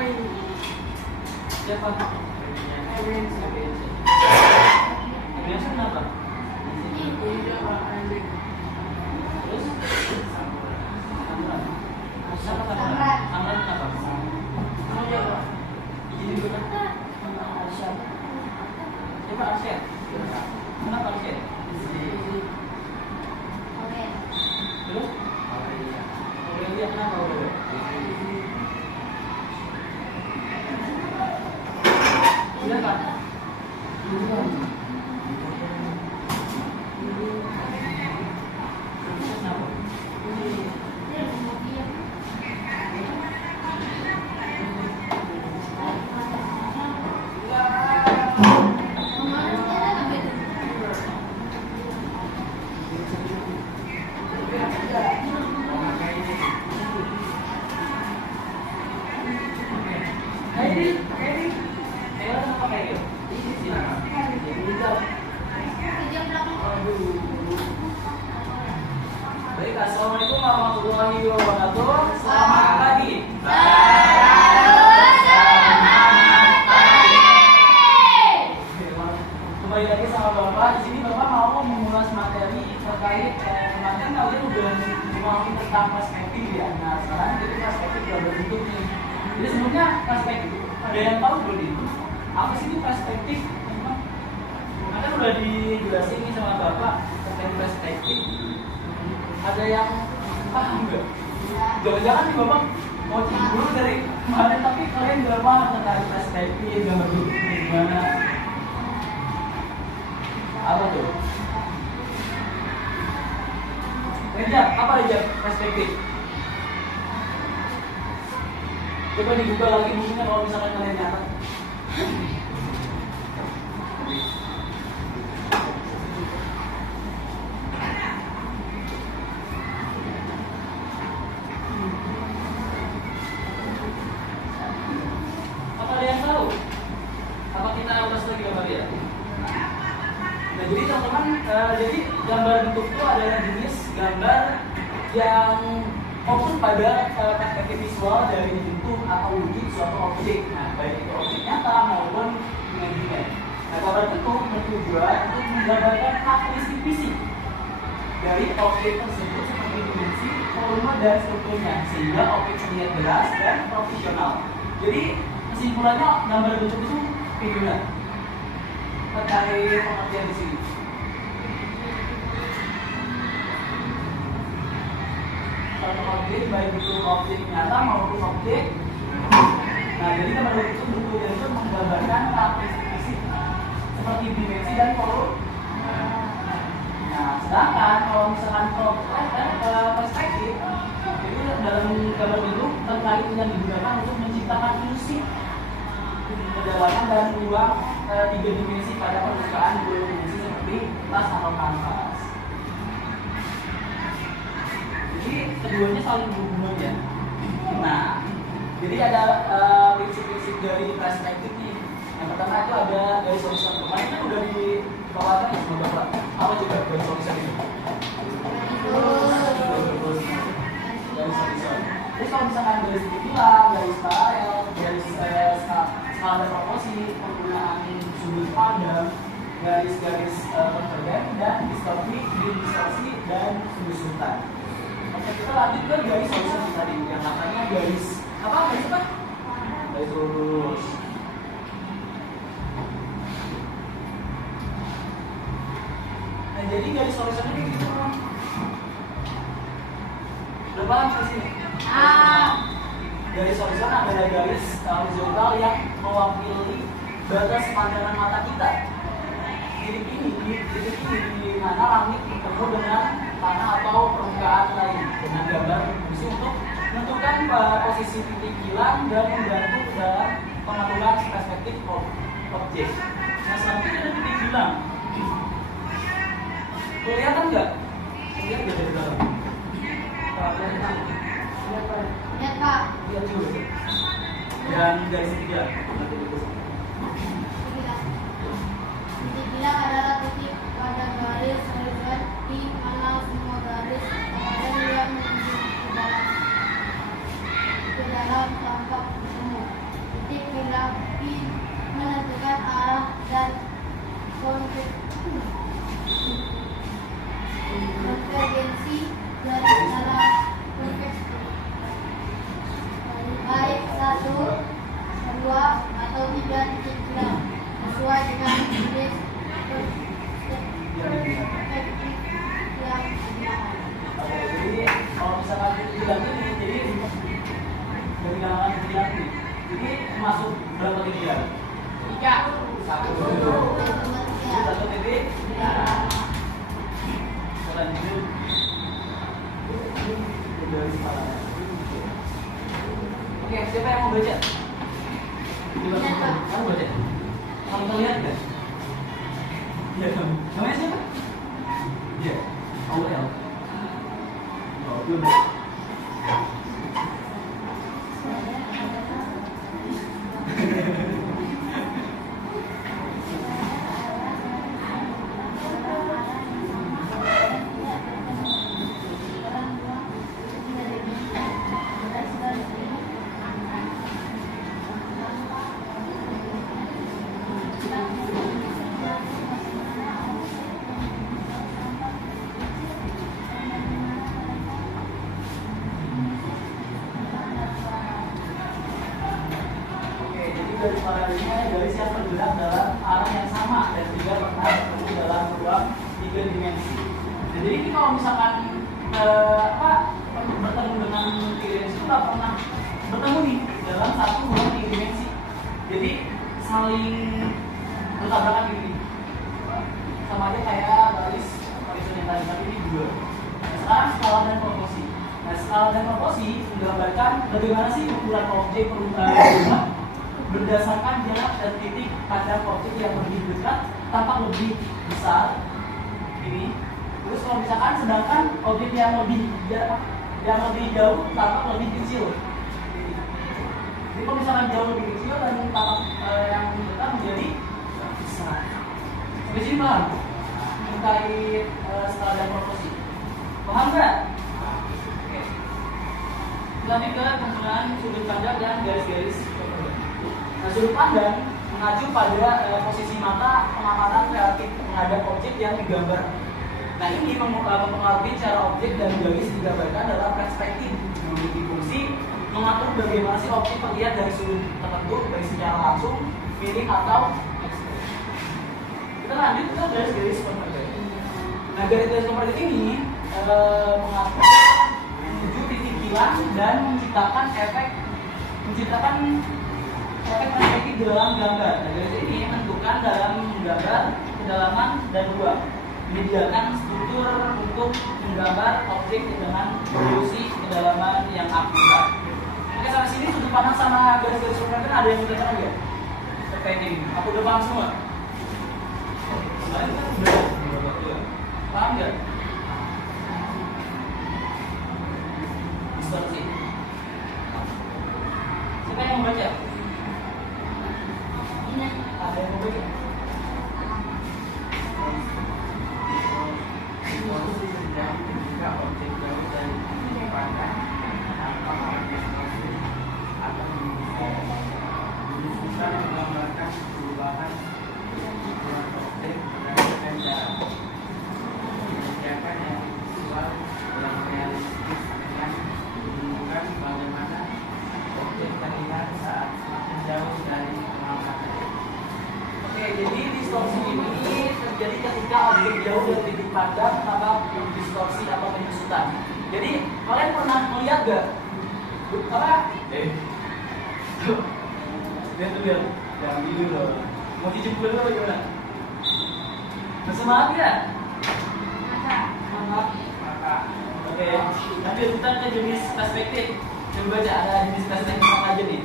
Siapa? Biasa kenapa? Terus? Samran kenapa? Izin dulu kan? Siapa Arsyad? Kenapa Arsyad? Terus? Aurelia kenapa Aurelia? Silakan. Baik, assalamualaikum warahmatullahi wabarakatuh. Selamat pagi. Kembali lagi sama Bapak. Di sini Bapak mau mengulas materi terkait kemarin kalian udah ngomongin tentang perspektif ya. Nah, sekarang jadi perspektif udah berbentuk nih. Jadi sebelumnya perspektif ada yang tahu belum ini? Apa sih ini perspektif? Karena udah dijelasin nih sama Bapak terkait perspektif. Ada yang paham nggak? Jangan-jangan nih Bapak mau dulu dari kemarin tapi kalian nggak paham tentang perspektif, nggak ngerti gimana? Apa tuh? Rejab, apa Rejab perspektif? Coba dibuka lagi bukunya kalau misalkan kalian nyatat. Apa ada yang tahu? Apa kita ulas lagi gambar ya? Nah, jadi teman-teman, jadi gambar bentuk itu adalah jenis gambar yang fokus pada perspektif visual dari bentuk atau wujud suatu objek. Nah, baik itu objek nyata maupun imajiner. Nah, gambar bentuk bertujuan untuk menggambarkan karakteristik fisik dari objek tersebut seperti dimensi, volume, dan strukturnya sehingga objek terlihat jelas dan profesional. Jadi kesimpulannya gambar bentuk itu gimana? Terkait pengertian di sini. Suatu objek baik itu objek nyata maupun objek. Nah, jadi gambar bentuk itu bertujuan untuk menggambarkan karakteristik fisik seperti dimensi dan volume. Nah, sedangkan kalau misalkan perspektif, itu dalam gambar bentuk terkait yang digunakan untuk menciptakan ilusi kedalaman dan ruang tiga dimensi pada permukaan dua dimensi seperti tas atau kanvas. Jadi keduanya saling berhubungan ya. Nah, jadi ada prinsip-prinsip dari perspektif nih. Yang pertama itu ada garis horizontal. Kemarin kan udah dibawakan ya sama Bapak. Apa juga garis horizontal ini? Garis horizontal. Terus kalau misalkan garis segitiga, garis paralel, garis skala proporsi, penggunaan sudut pandang, garis-garis konvergen dan distorsi dan sudut-sudutan. Oke, kita lanjut ke garis horizontal tadi yang katanya garis apa? Garis apa? Garis lurus. Nah, jadi garis horizontal ini gitu. Udah paham ke sini? Garis horizontal adalah garis horizontal yang mewakili batas pandangan mata kita. Titik ini di mana langit bertemu dengan tanah atau permukaan lain dengan gambar fungsi untuk menentukan posisi titik hilang dan membantu dalam pengaturan perspektif objek. Nah, selanjutnya ada titik hilang. Kelihatan nggak? Lihat nggak dari dalam? Lihat Pak. Lihat juga. Dan dari ketiga. Titik hilang adalah titik pada garis horizontal di mana semua garis kemudian yang menuju ke dalam tampak semua. siapa yang mau baca? Lihat, Pak. Kamu baca? Kamu lihat nggak? Iya, kamu. Namanya siapa? Iya, Aurel. Oh, belum. Dari paradigma garis yang bergerak dalam arah yang sama dan juga pernah bertemu dalam ruang 3 dimensi. Nah, jadi kalau misalkan bertemu dengan 3 dimensi itu nggak pernah bertemu nih dalam satu ruang 3 dimensi. Jadi saling bertabrakan gini. Sama aja kayak garis horizon yang tadi, tapi ini dua. Nah, sekarang skala dan proporsi. Nah, skala dan proporsi menggambarkan bagaimana sih ukuran objek berubah berdasarkan jarak dan titik pada objek yang lebih dekat tampak lebih besar ini. Terus kalau misalkan sedangkan objek yang lebih jauh tampak lebih kecil ini. Jadi kalau misalkan jauh lebih kecil dan tampak yang dekat menjadi besar. Sampai sini paham? Terkait skala dan proporsi. Paham nggak? Oke. Lanjut ke penggunaan sudut pandang dan garis-garis. Nah, sudut pandang mengacu pada posisi mata pengamatan relatif menghadap objek yang digambar. Nah, ini mempengaruhi cara objek dan garis digambarkan dalam perspektif, memiliki fungsi mengatur bagaimana sih objek terlihat dari sudut tertentu, baik secara langsung, miring atau ekstrim. Kita lanjut ke garis-garis konvergen. Nah, garis-garis konvergen ini mengatur menuju titik kilang dan menciptakan efek perspektif dalam gambar. Nah, garis ini menentukan dalam gambar kedalaman dan ruang, menyediakan struktur untuk menggambar objek dengan resolusi kedalaman yang akurat. Oke, sampai sini sudut pandang sama garis-garis konvergen ada yang ditanyakan nggak? Terkait ini, aku udah paham semua. Kemarin kan udah paham nggak? Distorsi. Siapa yang membaca? Ada yang mau baca? Ketika objek jauh dari titik pandang tanpa orientasi atau bukan menggambarkan perubahan ukuran objek berdasarkan jarak. Menyediakan yang visual yang realistis dengan menunjukkan bagaimana objek terlihat saat semakin jauh dari pengamatan. Oke, jadi distorsi ini terjadi ketika objek jauh dari titik pandang tanpa distorsi atau penyusutan. Jadi kalian pernah melihat gak? Apa? Lihat tuh lihat. Jangan dulu loh. Mau dijemput dulu gimana? Semangat ya? Semangat. Oke. Nanti kita ke jenis perspektif. Coba baca ada jenis perspektif apa aja nih?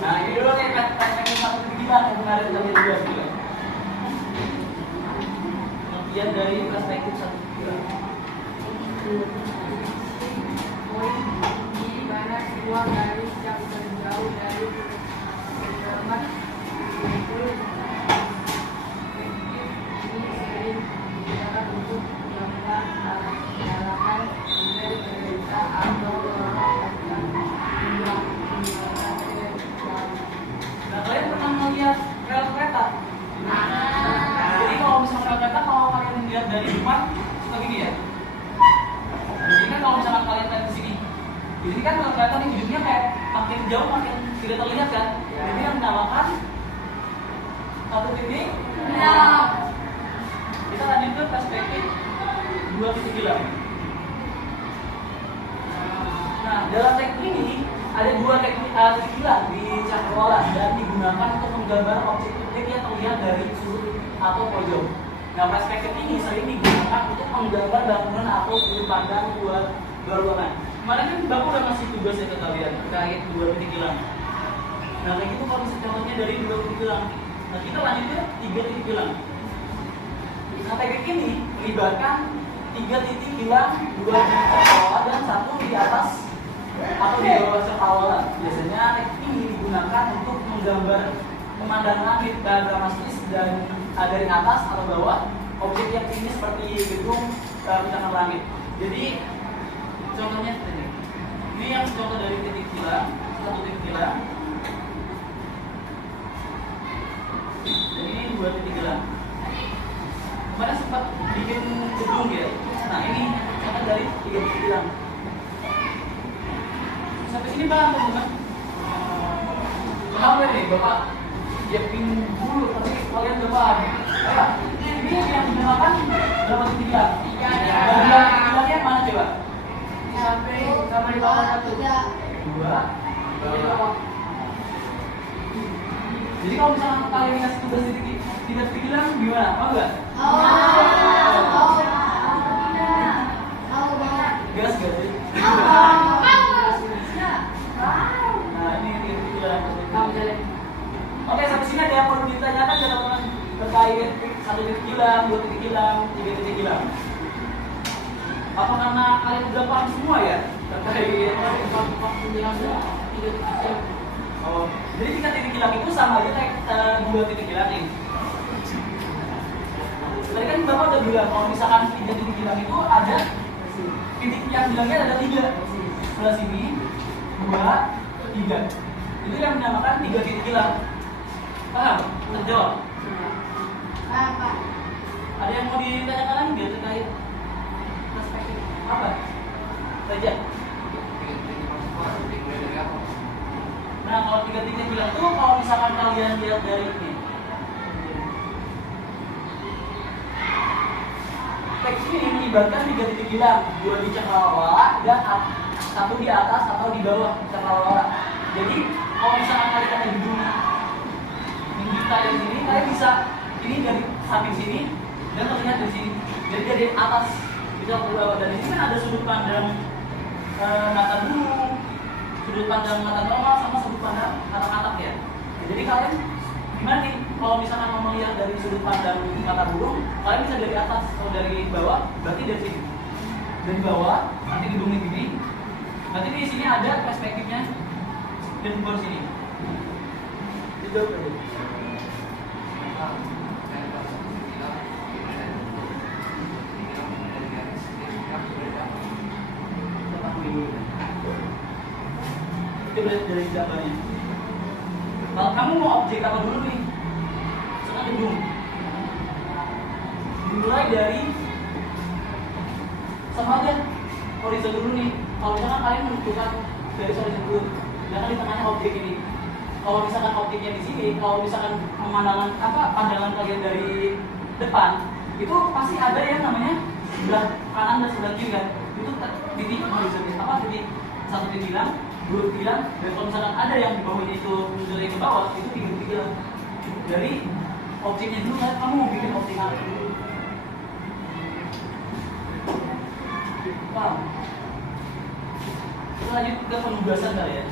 Nah, ini dulu nih perspektif 1 yang kemarin kita lihat juga. Kemudian dari perspektif 1 poin di mana sebuah garis yang terjauh dari pengamat itu ini sering digunakan untuk melakukan arah-arahan dari kereta atau orang yang menggunakan kereta. Nah, kalian pernah melihat rel kereta? Jadi kalau misalnya rel kereta, kalau kalian lihat dari depan, suka gini ya. Jadi kan kalau misalkan kalian lihat di sini, di sini kan rel kereta nih hidupnya kayak makin jauh makin tidak terlihat kan. Ini yang menamakan satu titik. Kita lanjut ke perspektif 2 titik hilang. Nah, dalam teknik ini ada 2 teknik titik hilang di cakrawala dan digunakan untuk menggambar objek yang terlihat dari sudut atau pojok. Nah, perspektif ini sering digunakan untuk menggambar bangunan atau sudut pandang dua ruangan. Kemarin kan Bapak udah ngasih tugas ya ke kalian terkait dua titik hilang. Nah, kayak gitu kalau misalnya contohnya dari dua titik hilang. Nah, kita lanjut ke tiga titik hilang. Nah, teknik ini melibatkan tiga titik hilang, dua di bawah dan satu di atas atau di bawah sepawalan. Biasanya teknik ini digunakan untuk menggambar pemandangan dramatis dan dari atas atau bawah objek yang tinggi seperti gedung, bintang langit. Jadi contohnya seperti ini. Ini yang contoh dari titik hilang, satu titik hilang. Dan ini dua titik hilang. Kemarin sempat bikin gedung ya. Nah, ini contoh dari tiga titik hilang. Sampai sini paham teman-teman? Paham nih Bapak? Ya bingung dulu, tapi kalian udah paham. Ini yang dinamakan berapa titik hilang? Bagian hilangnya mana coba? Sampai di bawah satu. Dua. Jadi kalau misalnya kalian dikasih tugas tiga titik hilang gimana? Mau nggak? Gas gak sih? Nah, ini tiga titik hilang. Oke, sampai sini ada yang perlu ditanyakan ya teman-teman terkait satu titik hilang, dua titik hilang, tiga titik hilang. Apa karena kalian udah paham semua ya terkait oh, jadi tiga titik hilang itu sama aja kayak dua titik hilang ini. Tadi kan Bapak udah bilang kalau misalkan tiga titik hilang itu ada titik yang bilangnya ada tiga, sebelah sini, dua, tiga. Itu yang dinamakan tiga titik hilang. Paham? Terjawab? Pak. Ada yang mau ditanyakan lagi nggak terkait perspektif apa? Saja. Nah, kalau tiga titik hilang tuh kalau misalkan kalian lihat dari ini, teks ini melibatkan tiga titik hilang, dua di cakrawala dan satu di atas atau di bawah cakrawala. Jadi kalau misalkan kalian ada gedung kita dari sini, kalian bisa ini dari samping sini dan terlihat dari sini. Jadi dari atas bisa ke bawah, dan ini kan ada sudut pandang mata burung, sudut pandang mata normal sama sudut pandang atap-atap ya. Jadi kalian gimana nih kalau misalkan mau melihat dari sudut pandang mata burung, kalian bisa dari atas atau dari bawah, berarti dari sini. Dari bawah nanti gedungnya gini, nanti di sini ada perspektifnya dan di bawah sini. Itu aja. Kita lihat dari gambarnya. Kalau kamu mau objek apa dulu nih? Misalkan gedung. Dimulai dari sama aja horizon dulu nih. Kalau misalkan kalian menentukan dari horizon dulu, jangan di tengahnya objek ini. Kalau misalkan objeknya di sini, kalau misalkan pemandangan pandangan kalian dari depan, itu pasti ada yang namanya sebelah kanan dan sebelah kiri kan. Itu titik horizon titik satu titik hilang, dua titik hilang, dan kalau misalkan ada yang di bawahnya itu menjelek ke bawah, itu tiga titik hilang. Dari objeknya dulu kan, kamu mau bikin objek apa dulu? Paham? Kita lanjut ke penugasan kali ya.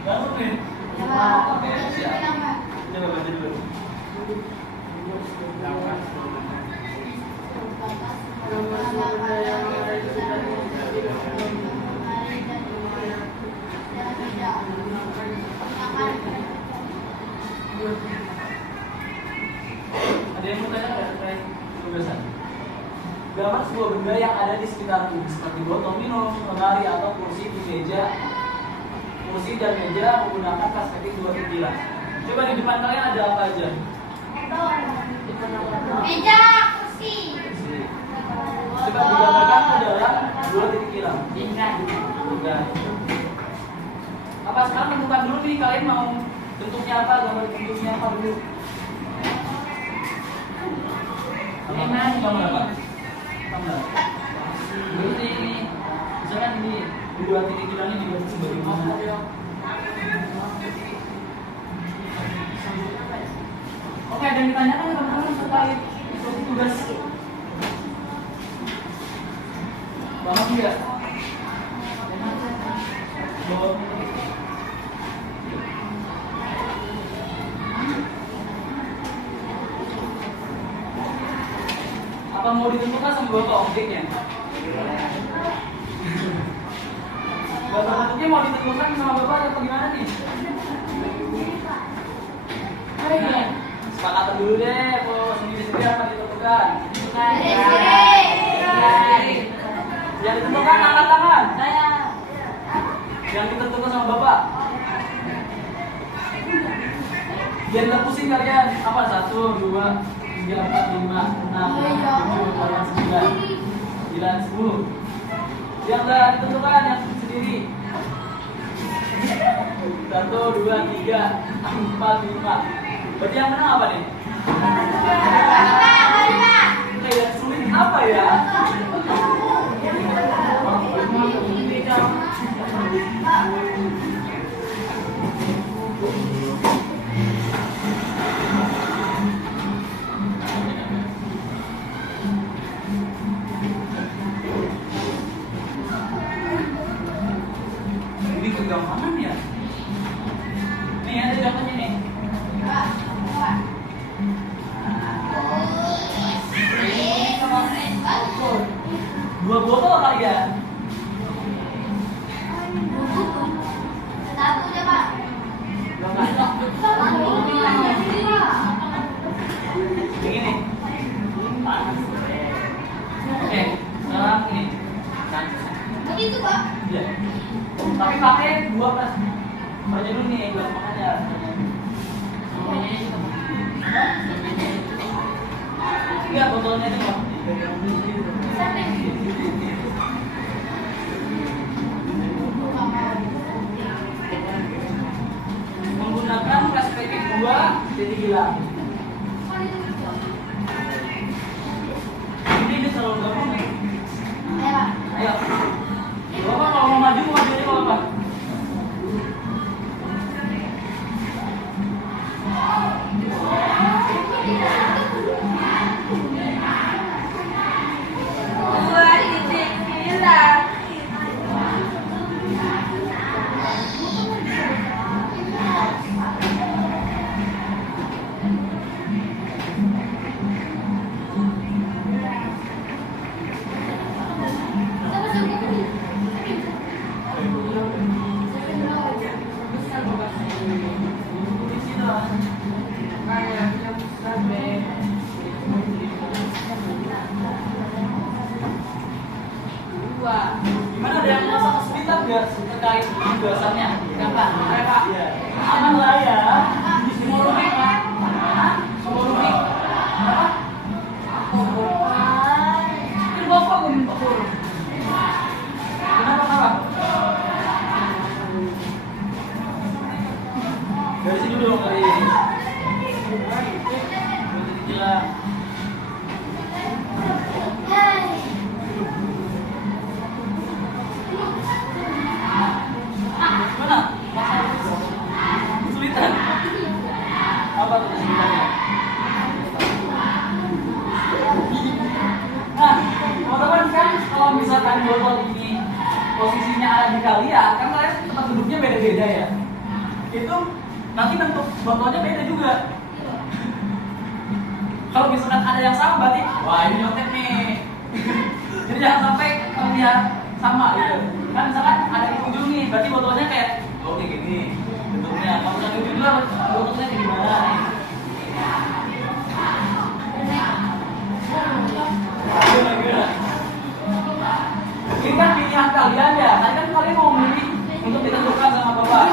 Langsung nih. Oke, siap. Coba baca dulu. Ada yang mau tanya nggak terkait penugasan? Gambar sebuah benda yang ada di sekitarmu, seperti botol minum, lemari atau kursi di meja. Kursi dan meja menggunakan perspektif dua titik hilang. Coba di depan kalian ada apa aja? Meja, kursi. Coba digambarkan ke dalam dua titik hilang. Bukan. Apa sekarang tentukan dulu nih, kalian mau bentuknya apa, gambar bentuknya apa dulu? Ini gambar apa? Gambar. Dulu ini, misalkan ini dua titik hilangnya dibuat sebagai mana? Oke, ada yang ditanyakan teman-teman? sekali untuk tugas. Banget ya. Apa mau ditentukan sama bapak objeknya? Bapak bentuknya mau ditentukan sama bapak atau gimana nih? Nah, sepakatan dulu deh, kalau sendiri-sendiri akan ditentukan. Yang ditentukan angkat tangan. Yang ditentukan sama bapak. Biar nggak pusing kalian. Apa? 1, 2, 3, 4, 5, 6, 7, 8, 9, 10. Yang nggak ditentukan yang sendiri. 1, 2, 3, 4, 5. Berarti yang menang apa nih? Kayak sulit apa ya? Ini kegampangan ya? Nih ada contohnya nih. Dua botol kali ya? Satu aja, Pak. Begini. Oke, sekarang ini. Begitu, Pak. Iya. Tapi pakai 2 plus. Banyak dulu nih, buat makannya. Iya, botolnya itu Pak. Menggunakan perspektif 2 jadi gila. Ini terlalu gampang nih. Ayo, Pak. Ayo. Bapak kalau mau maju aja kalau Pak. Gimana ada yang merasa kesulitan nggak terkait pembahasannya? Gampang, ayo Pak. Aman lah ya. Semua rumit Pak. Semua rumit. Apa? Ini bapak gue minta turun. Kenapa? Dari sini dulu kali. Gila. Kesulitan. Apa tuh kesulitannya? Nah, teman-teman kan kalau misalkan botol ini posisinya ada di kalian, kan kalian tempat duduknya beda-beda ya. Itu nanti bentuk botolnya beda juga. Kalau misalkan ada yang sama berarti, wah ini nyontek nih. Jadi jangan sampai terlihat sama gitu. Kan misalkan ada di ujung nih, berarti botolnya kayak oke gini bentuknya. Kalau misalkan di ujung juga botolnya kayak gimana nih? Ini kan pilihan kalian ya. Tadi kan kalian mau memilih untuk ditentukan sama bapak.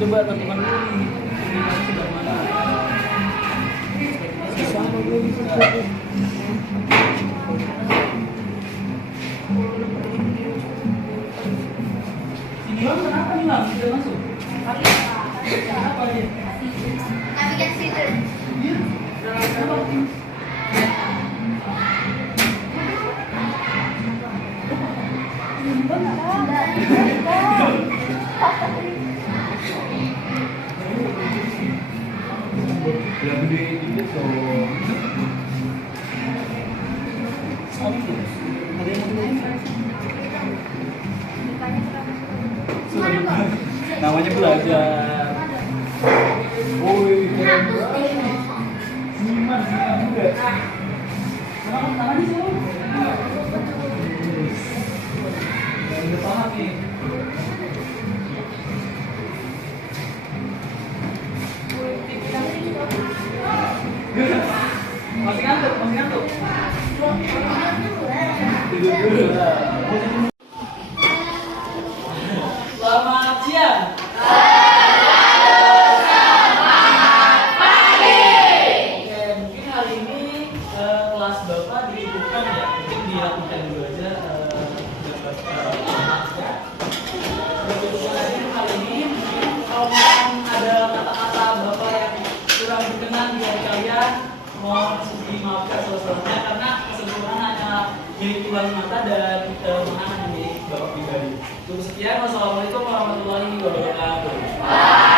Coba teman-teman dulu nih. Sebelah mana? Sama gue bisa. Sini Nilam kenapa Nilam tidak masuk? Kenapa dia? Navigasi itu. Iya. Kenapa? Yang gede itu tuh. Ada yang mau kita namanya belajar. Woi, keren banget. Seniman muda. Namanya siapa? Udah paham nih. Masih ngantuk, masih ngantuk. Tidur dulu lah. Selamat siang. Oke, mungkin hari ini kelas Bapak dicukupkan ya. Mungkin dilakukan dulu aja kali ini mungkin kalau ada kata-kata Bapak yang kurang berkenan di hati kalian, mohon dimaafkan sebesar-besarnya karena kesempurnaan hanya milik Tuhan mata dan menang milik Bapak pribadi. Cukup sekian, wassalamualaikum warahmatullahi wabarakatuh.